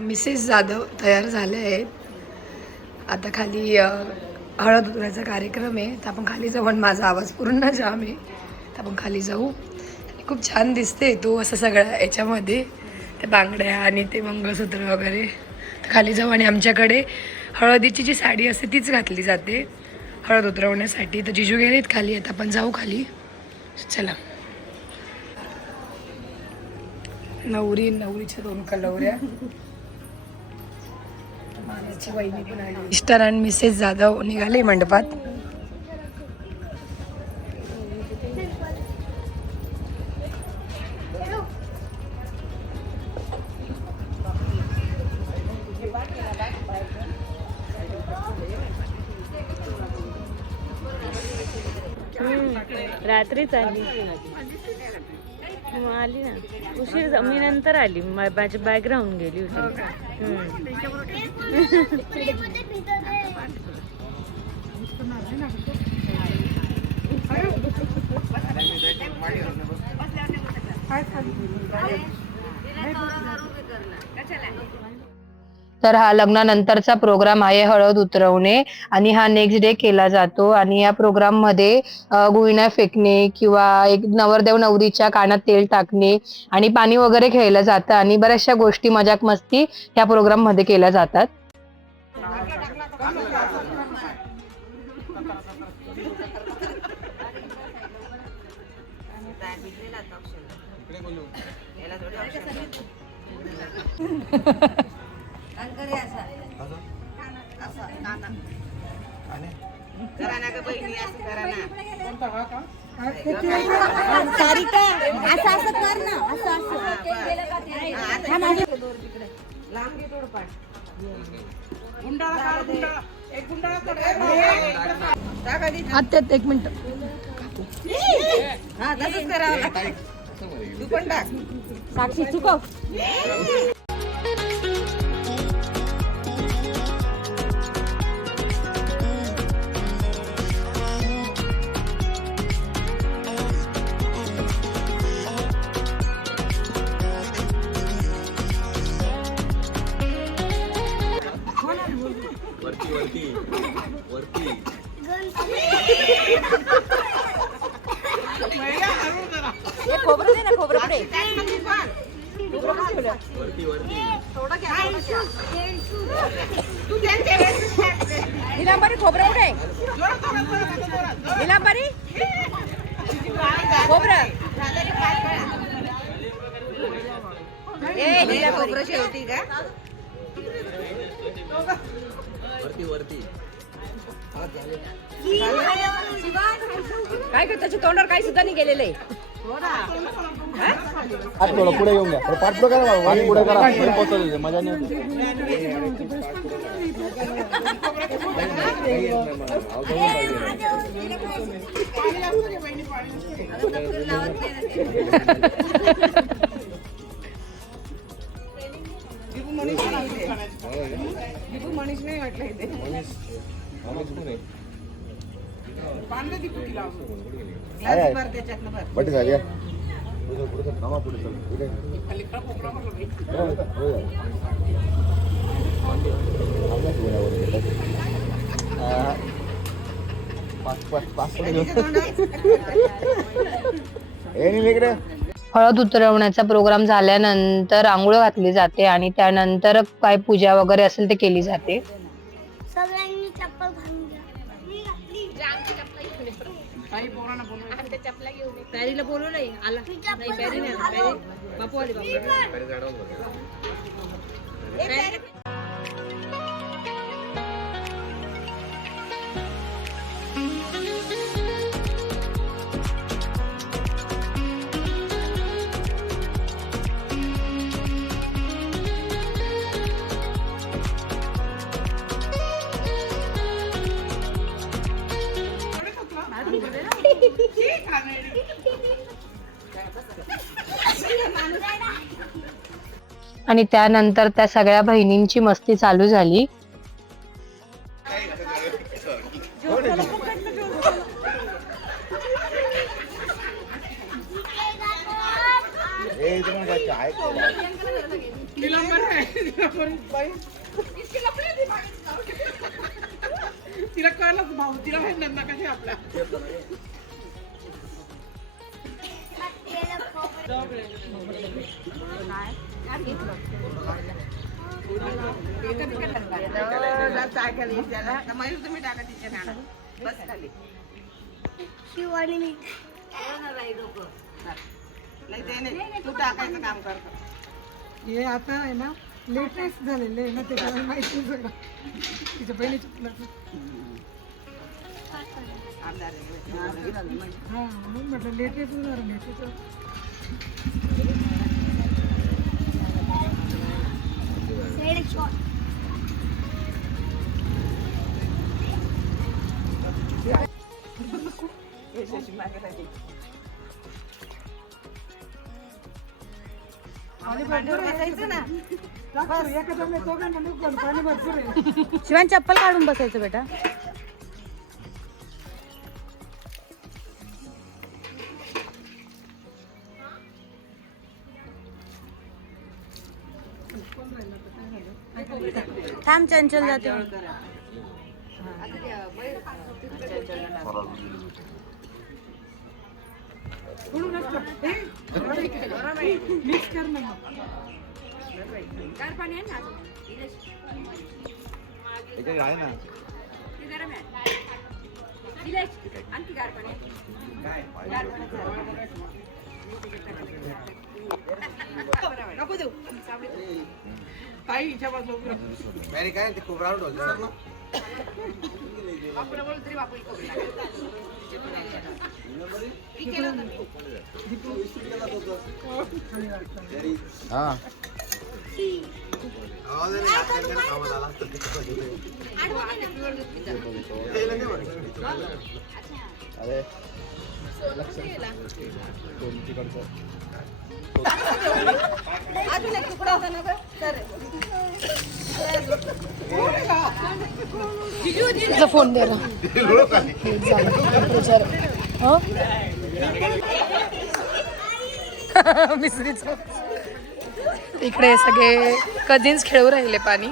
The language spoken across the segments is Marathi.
मिसेस जाधव तयार झाले आहेत. आता खाली हळद उतरायचा कार्यक्रम आहे, तर आपण खाली जाऊ. आणि माझा आवाज पूर्ण जाम आहे, तर आपण खाली जाऊ. खूप छान दिसते तो असं सगळ्या याच्यामध्ये, त्या बांगड्या आणि ते मंगळसूत्र वगैरे. तर खाली जाऊ. आणि आमच्याकडे हळदीची जी साडी असते तीच घातली जाते हळद उतरवण्यासाठी. तर जिजू गेलेत खाली, आता आपण जाऊ खाली. चला. नवरीच्या 2 कलवऱ्या. मानाची वहिनी पण आली. मिस्टर आणि मिसेस जाधव निघाले मंडपात. रात्रीच आली. आली ना उशीर, मी नंतर आली. माझी बॅग राहून गेली होती. तर हा लग्नानंतरचा प्रोग्राम आहे हळद उतरवणे, आणि हा नेक्स्ट डे केला जातो. आणि या प्रोग्राम मध्ये गुळण्या फेकणे किंवा एक नवरदेव नवरीच्या कानात तेल टाकणे आणि पाणी वगैरे खेळलं जातं, आणि बऱ्याचशा गोष्टी मजाक मस्ती या प्रोग्राम मध्ये केल्या जातात. आता 1 मिनिट. साक्षी चुकव. खोबरं दे ना, खोबरं पुढे. निलांबरी खोबरं पुढे. निलांबरी खोबरं. खोबरं शेवटी का काय करत त्याच्या तोंडावर काही सुद्धा नाही गेलेलं आहे. पुढे येऊन घ्या. पाठ पुढे करा, वाणी पुढे करा. पोहोचवले मजा नाही होती. मनीष नाही वाटलं इथे. बट झाली हळद उतरवण्याचा प्रोग्राम झाल्यानंतर आंघोळ घातली जाते, आणि त्यानंतर काय पूजा वगैरे असेल ते केली जाते. सगळ्यांनी चप्पल घालून घ्या. पॅरीला बोलू नाही आला नाही. पॅरी नाही आला. पॅरी बापू आली. आणि त्यानंतर त्या सगळ्या बहिणींची मस्ती चालू झाली. इथे पण काय आहे तिला कळलंच भाऊ तिला माहित नंदा कशी आपला तुम्ही टाका तिच्या बस खाली शिवानी मी तू टाकायचं काम करतो हे आता आहे ना लेटेस्ट झालेलं आहे ना त्याच्यामुळे माहिती नाही सगळं तिच्या बहिणीच्या मुलाचं हा म्हणून म्हटलं लेटेस्ट होणार लेटेस्ट शिवान चप्पल काढून बसायचं बेटा. थांब चंचल जाते. मिक्स कर ना आहे ना नको देऊ ताई हिच्या बाजूला काय ते खूप राऊंड होतं हा अरे अजून एक तुकडा होता ना तिचा फोन दे ना. मिसरीचं इकडे सगळे कझिन्स खेळू राहिले पाणी.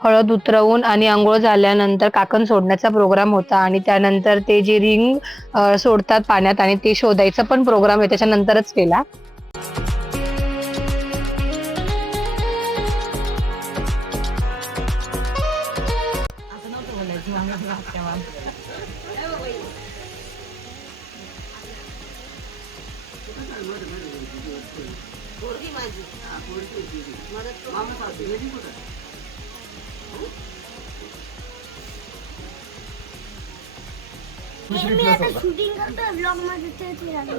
हळद उतरवून आणि आंघोळ झाल्यानंतर काकण सोडण्याचा प्रोग्राम होता आणि त्यानंतर ते जे रिंग सोडतात पाण्यात आणि ते शोधायचा पण प्रोग्राम आहे त्याच्यानंतरच केला. शूटिंग करतो ब्लॉग मध्ये तेच झालं.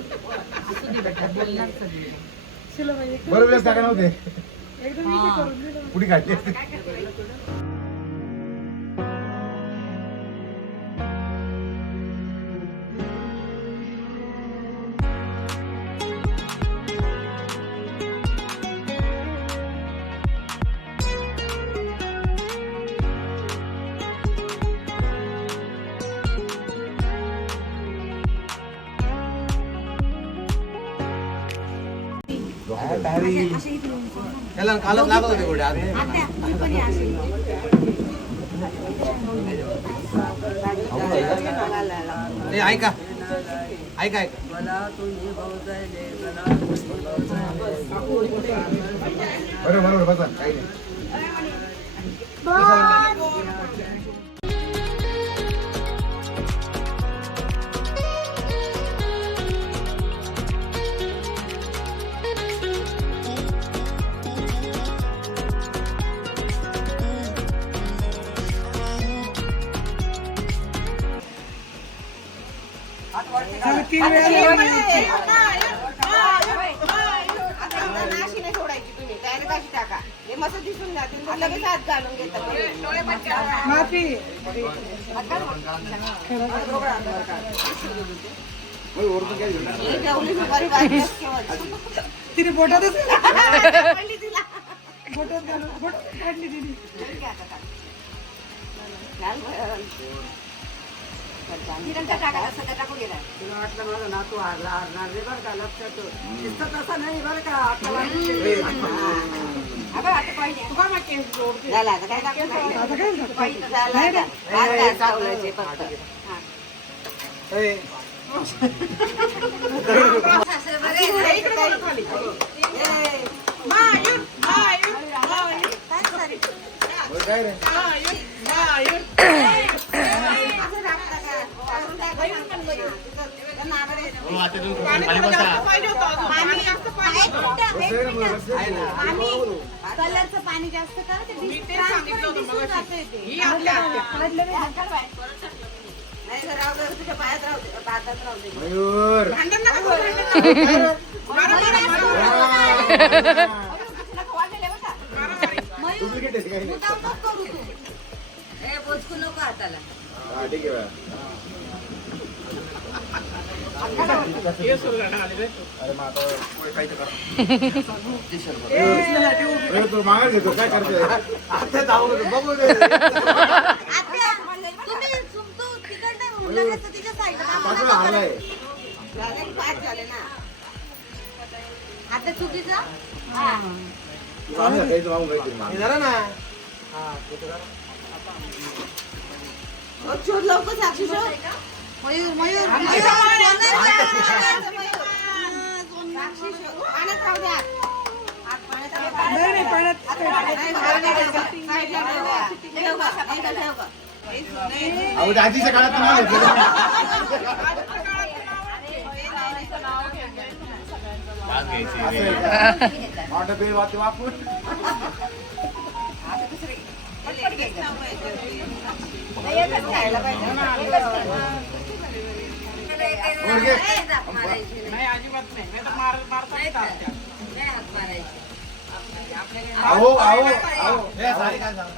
बरोबर टाका नव्हते पुढे काढली त्याला कालच लागत होते कुठे ऐका ऐका ऐका बरोबर बसा काही नाही. आम्ही 3 वेळा नाशी नाही सोडायची तुम्ही डायरेक्ट अशी टाका हे मस्त दिसून जातील मग लगेच हात घालून घेतात माफी ही ठेवली सुपारी बाजूला ठेवायची. तिने बोटातच पडली तिला. बोटात घालून बोटात काढली तिने घाल बरं. तिरंगा टाकायला सगळं टाकून गेला. तुला वाटलं माझा नातू हारणार रे बरं का लक्षात ठेव. दिसतं तसं नाही बरं का अगं आता पाहिजे. तुका मागे झालं आता काय टाकलं नाही. आता काय झालं? पाहिजे झालं आता. भात टाकायचे फक्त. हा. सासरे बरे आहेत. इकडे बघ खाली. ए, मायूर, मायूर, मायूर. काय सारी? काय रे असं टाकता का? असं टाका सांगतो. तुझं नाव आहे ना. कलरचं पाणी जास्त करा ते दिसून जाते ते. नाही तर राहू दे, तुझ्या पायात राहू दे, हातात राहू दे. मयूर डुप्लिकेट आहे काही नाही ए, बोचकू नको हाताला. हा, ठीक आहे बा. अरे मग आता काही तर कर. तू मागायला घेतो काय करतोय आता जाऊ नको, बघू दे. बाजूला हारलाय. झाले की पाच झाले ना. आता चुकीचं तू मागं काही तू मागून काहीतरी माग. शोध लवकर साक्षी शोध. मयूर मयूर साक्षी शोध. पाण्यात राहू द्या. नाही नाही पाण्यात अहो, ते आधीच्या काळात तुम्हाला घेतलं. ऑटो पे वापरून खायला पाहिजे. अहो अहो अहो हे सारी काय सांग.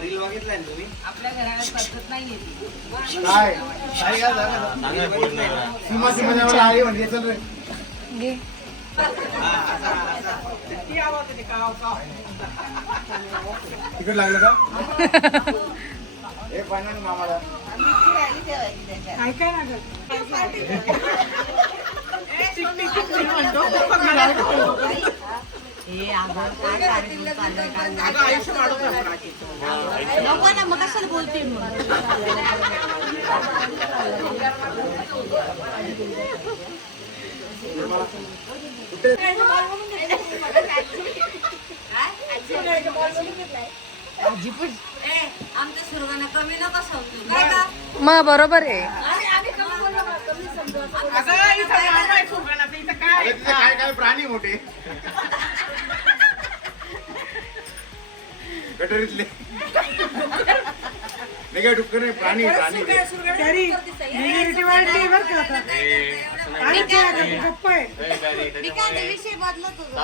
रील बघितलाय ना तुम्ही? काय सारी काय सांगा. सीमा सीमा आई म्हणजे चल रे. घे तिकड लागलं का हे पाहिजे मामाला. मिरची राहिली ठेवायची त्याच्यात. काय काय लागत आमच्या सुरगाना कमी नका समजू काय का. मग बरोबर आहे. अरे तिथे काय काय प्राणी मोठे गटरीतले नाही काय डुक्कर नाही प्राणी प्राणी ते. तरी निगेटिव्ह वाढली बरं का आता आणि ते आता गप्पा आहे विषय बदलत होतो.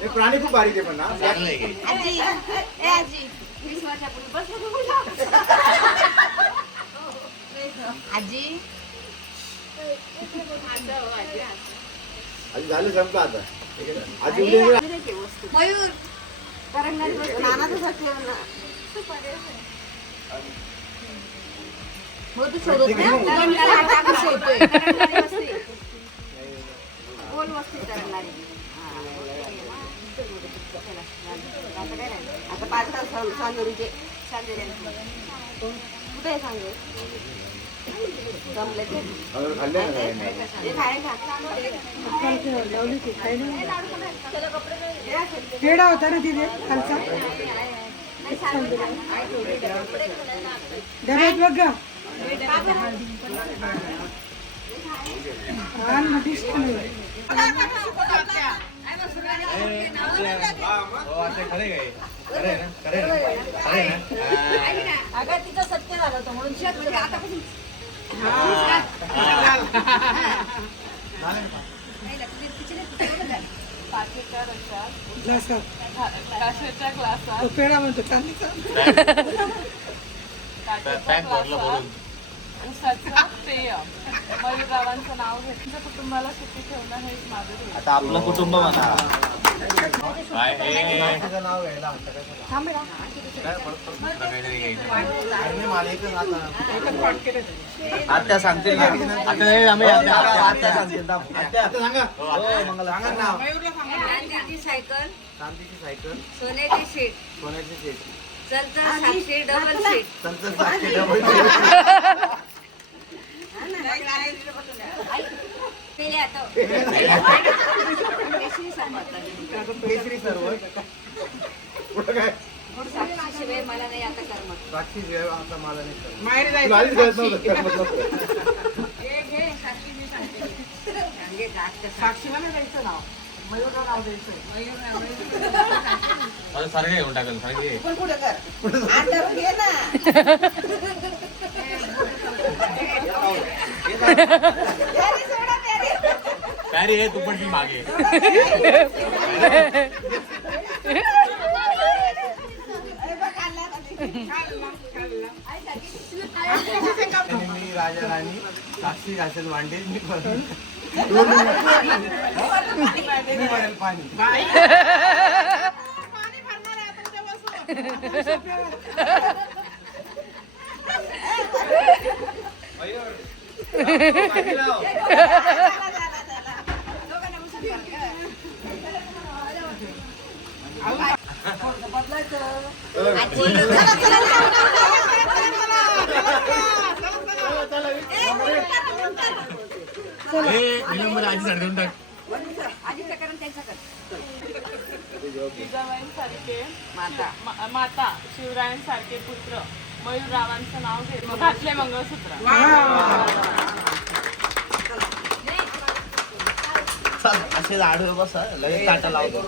हे प्राणी खूप भारी ते पण ना. आजी ए आजी 20 वर्षापूर्वी बसलो तू कुठं? आजी आधी झालं संपलं आता. आधी उद्या मयूर करंगणारी वस्तू नानाचं सत्य ना. हो तू शोधत नाही शोधतोय. करंगणारी वस्ती गोल वस्ती करंगणारी. आता काय नाही. आता 5 तास सांगोरीचे कुठे आहे सांगोर जमले ते खाल्ले ना. ते खाय ना. पेढा होता ना तिथे खालचा डब्यात बघ ग. हा ना दिसत नाही. अगं तिचं सत्य झालं होतं म्हणून ग्लासात तो पेढा म्हणतो चांदीचा कुटुंबाला सुखी ठेवणं हेच माझं ध्येय. आता आपलं कुटुंब म्हणा तिचं नाव घ्यायला आता काय आत्या सांगतील आत्या सांगतील सांगा सांगा नाव चांदीची सायकल, शांतीची सायकल सोन्याची सीट, सोन्याची सीट चलता साक्षी डबल सीट. संत साक्षी डबल केसरी सर्व पुढं काय साक्षीशिवाय मला नाही आता करमत. साक्षी जेव्हा आता मला नाही करत. माहेर तुला आधीच कळत नव्हतं, करमत नव्हतं. साक्षीला नाही द्यायचं नाव, मयूरला नाव द्यायचं. सारखं घेऊन टाकलं सारखं पण पुढे कर अंधारून घे ना. प्यारी सोडा, प्यारी. काय रे तू पण ती मागे मी राजा राणी साक्षी घासेल वांडे मी भरेल पाणी जिजाबाईंसारखे माता शिवरायांसारखे पुत्र मयूररावांचं नाव घेत घातले मंगळसूत्र. असे आडवे बसा लगेच ताटा लावतो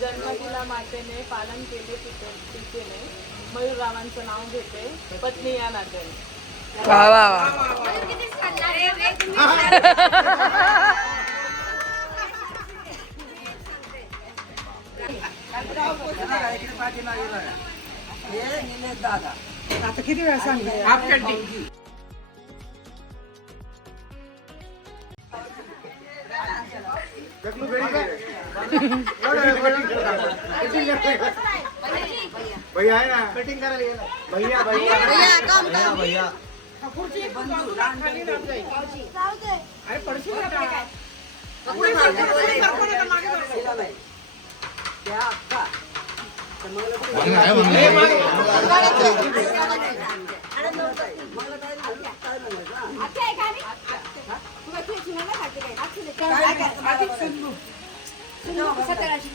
जन्म दिला मातेने, पालन केले पितेने, मयूररावांचं नाव घेते पत्नी या नात्याने. वा वा वा आता किती वेळा सांगते हाफ कट्टी भैया आहे ना कटिंग करायला गेला भैया भैया भैया भैया अरे पडशील ना का? सकाळची